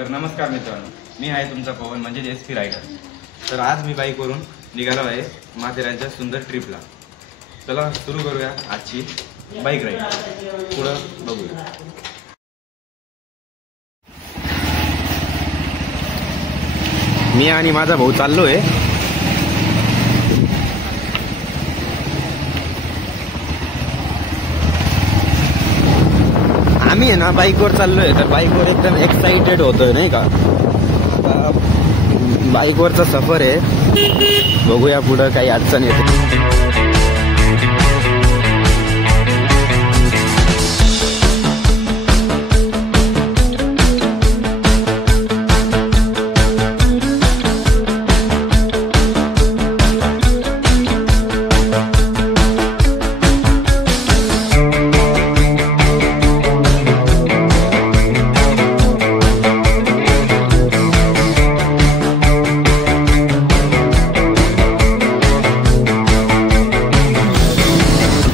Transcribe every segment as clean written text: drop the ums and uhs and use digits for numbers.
तर नमस्कार मित्रांनो, मी आहे तुमचा पवन म्हणजे SP रायडर। तर आज मी बाईकवरून निघालो आहे माथेरानच्या सुंदर ट्रिपला। चला सुरू करूया आजची बाईक राईड। पुढं बघूया। मी आणि माझा भाऊ चाललोय। आम्ही आहे ना बाईकवर चाललोय, तर बाईकवर एकदम एक्साइटेड होतोय नाही का। बाईकवरचा सफर आहे, बघूया पुढं काही अडचण येते।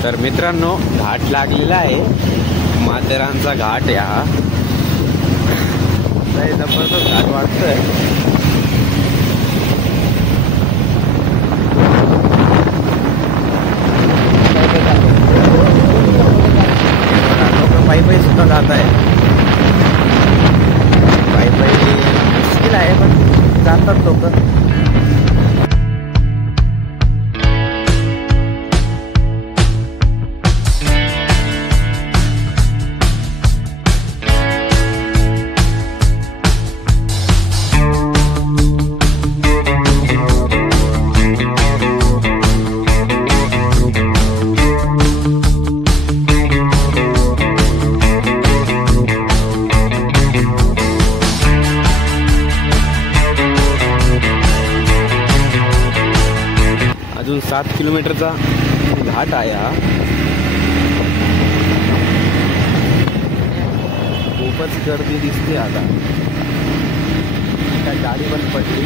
तर मित्रांनो, घाट लागलेला आहे, माथेरानचा घाट आहे हा। जबरदस्त घाट वाटतोय। लोक पायी पायी सुद्धा जात आहे। पायी पायी मुश्किल आहे, पण जातात लोक। अजून 7 किलोमीटरचा घाट आहे हा। खूपच गर्दी दिसते आता, काय गाडी पण पडली।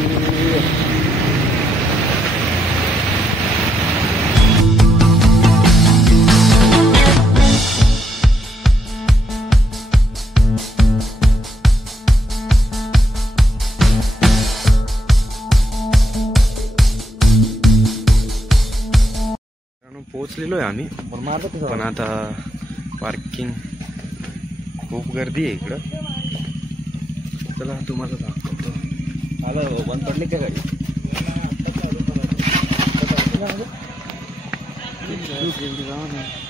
पोहोचलेलो आहे आम्ही, पण आता पार्किंग खूप गर्दी आहे इकडं। चला तुम्हाला दाखवतो। आलं बंद पडली का गाडी?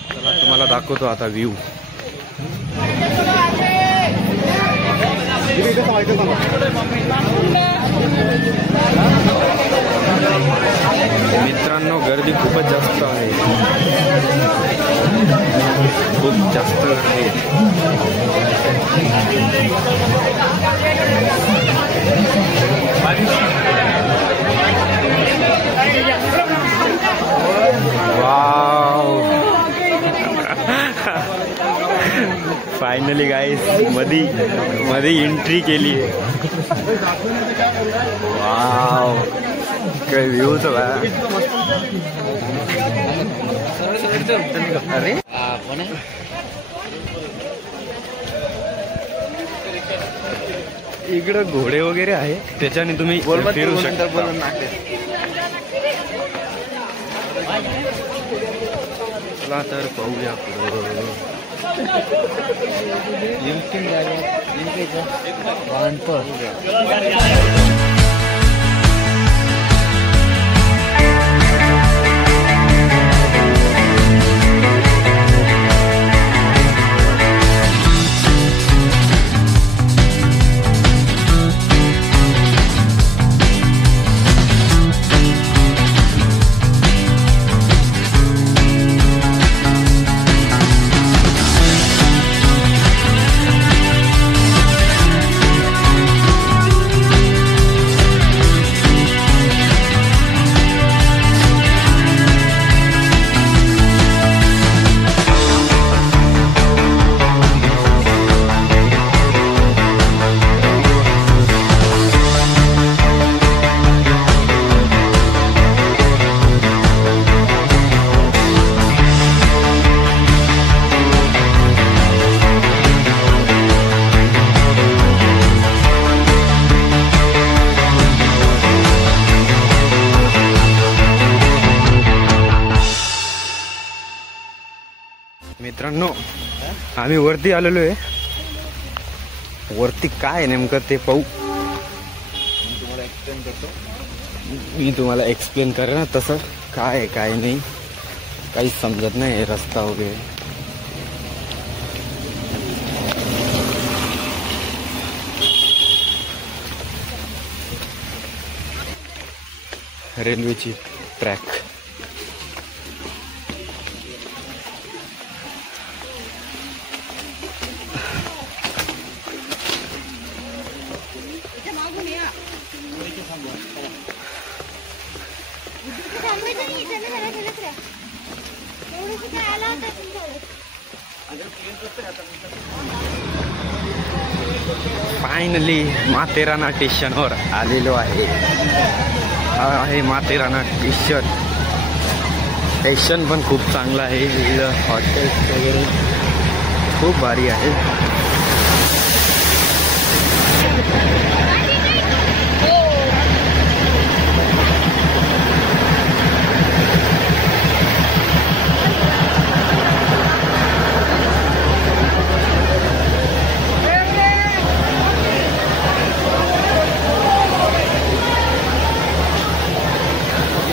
चला तुम्हाला दाखवतो आता व्ह्यू। मित्रांनो, गर्दी खूपच जास्त आहे, खूप जास्त गर्दी आहे। वाव, फायनली गाईस मधी एंट्री केली आहे। वाव, काय व्ह्यू बघा। अरे इकडं घोडे वगैरे आहे, त्याच्याने तुम्ही फिरू शकता। चला तर पाहूया पुढं। मित्रांनो आम्ही वरती आलेलो आहे. वरती काय नेमकं ते पाहू. मी तुम्हाला एक्सप्लेन करेन ना तसं काय आहे काय नाही. काहीच समजत नाही रस्ता वगैरे. रेल्वेची ट्रॅक. फायनली माथेरान स्टेशनवर आलेलो आहे. हा आहे माथेरान स्टेशन. स्टेशन पण खूप चांगलं आहे. हॉटेल्स वगैरे खूप भारी आहे.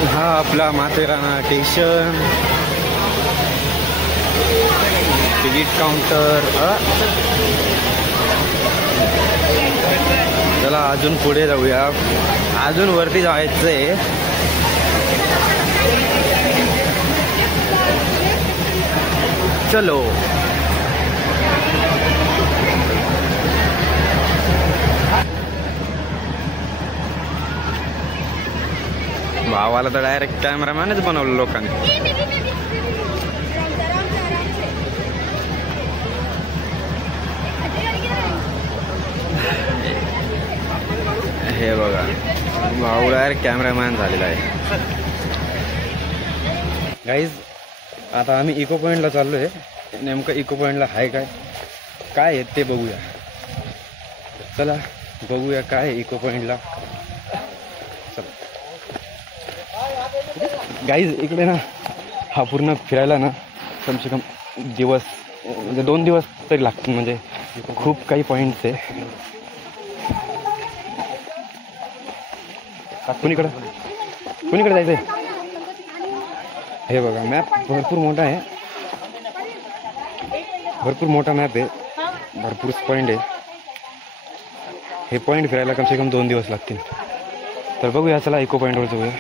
हा आपला माथेरान स्टेशन. Ticket counter. चला अजून पुढे जाऊया. अजून वरती जायचंय. चलो. भावाला तर डायरेक्ट कॅमेरामॅनच बनवलं लोकांनी. हे बघा भाऊ डायरेक्ट कॅमेरामॅन झालेला आहे. गाईज आता आम्ही इको पॉइंटला चाललोय. नेमकं इको पॉइंटला आहे काय काय आहे ते बघूया. चला बघूया काय इको पॉइंटला. गाईज इकडे ना हा पूर्ण फिरायला ना कमसे कम दिवस म्हणजे 2 दिवस तरी लागतील. म्हणजे खूप काही पॉईंट्स आहे. कुणीकडे जायचंय. हे बघा मॅप भरपूर मोठा आहे. भरपूर मोठा मॅप आहे. भरपूर पॉईंट आहे. हे पॉईंट फिरायला कमसे कम 2 दिवस लागतील. तर बघूया चला इको पॉईंटवर जाऊया.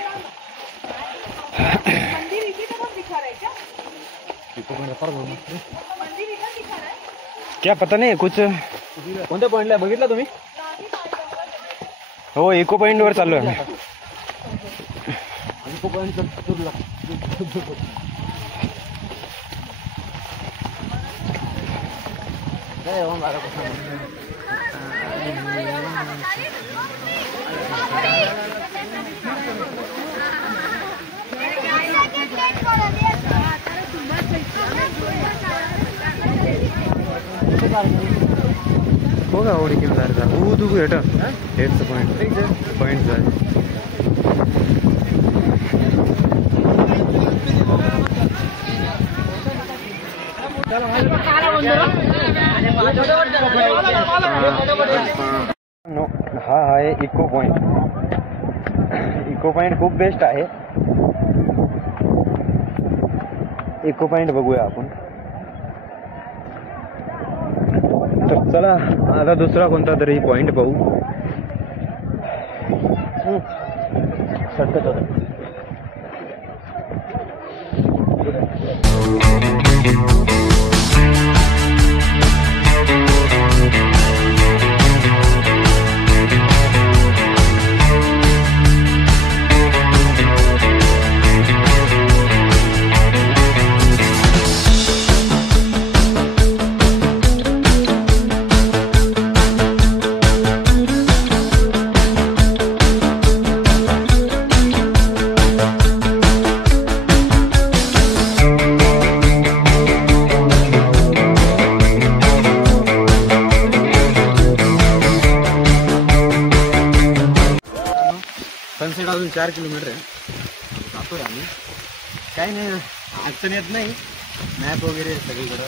क्या पता नाही कुछ. कोणत्या पॉइंटला बघितला तुम्ही. हो इको पॉइंट वर चाललोय. इको पॉइंट होगा और वो तू हेटा हेड्स पॉइंट हा आहे इको पॉइंट. इको पॉइंट खूप बेस्ट आहे. इको पॉइंट बघूया आपण. तर चला आता दुसरा कोणता तरी पॉइंट पाहू. शॉर्टकट होता. सनसेट अजून 4 किलोमीटर आहे. जातोय आम्ही. काही नाही अडचण येत नाही. मॅप वगैरे सगळीकडं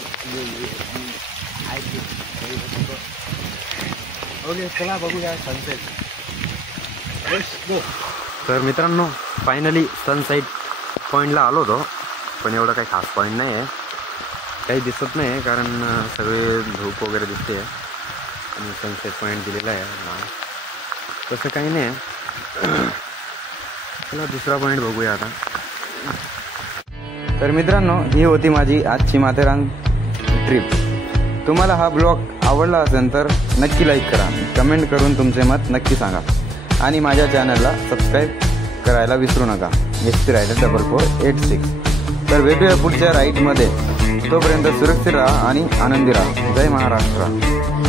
ओके चला बघूया सनसेट. तर मित्रांनो फायनली सनसेट पॉईंटला आलो होतो, पण एवढं काही खास पॉईंट नाही आहे, काही दिसत नाही आहे कारण सगळे धूप वगैरे दिसते आणि सनसेट पॉईंट दिलेला आहे. तसं काही नाही आहे. चला दुसरा पॉईंट बघूया आता. तर मित्रांनो ही होती माझी आजची माथेरान ट्रिप. तुम्हाला हा ब्लॉग आवडला असेल तर नक्की लाईक करा, कमेंट करून तुमचे मत नक्की सांगा आणि माझ्या चॅनलला सबस्क्राईब करायला विसरू नका. SP rider 4486. तर भेटूया पुढच्या राईडमध्ये. तोपर्यंत सुरक्षित राहा आणि आनंदी राहा. जय महाराष्ट्र.